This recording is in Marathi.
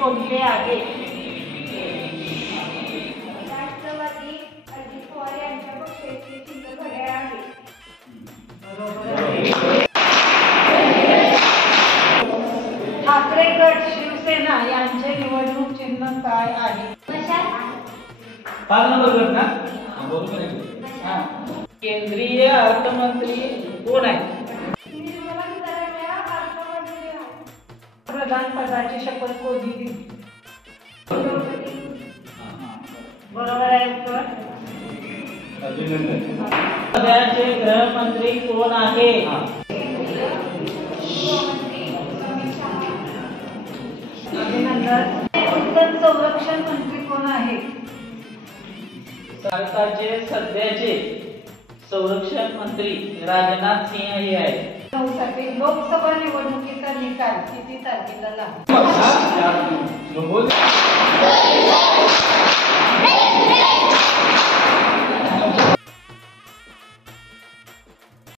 कोणते आहे? राष्ट्रवादी अजित पवार यांच्या पक्षाचे चिन्ह घड्याळ आहे. बरोबर आहे. ठाकरे गट शिवसेना यांचे निवडणूक चिन्ह काय आहे? पाच नंबर गट ना? बरोबर आहे. केंद्रीय अर्थमंत्री कोण आहे? प्रधान पदाची शपथ कोणी दिली? बरोबर आहे उत्तर. सध्याचे गृहमंत्री कोण आहे? अभिनंदन. उत्तर संरक्षण मंत्री कोण आहे? भारताचे सध्याचे संरक्षण मंत्री राजनाथ सिंह हे आहेत. साठी लोकसभा निवडणुकीचा निकाल किती तारखेला लागतो?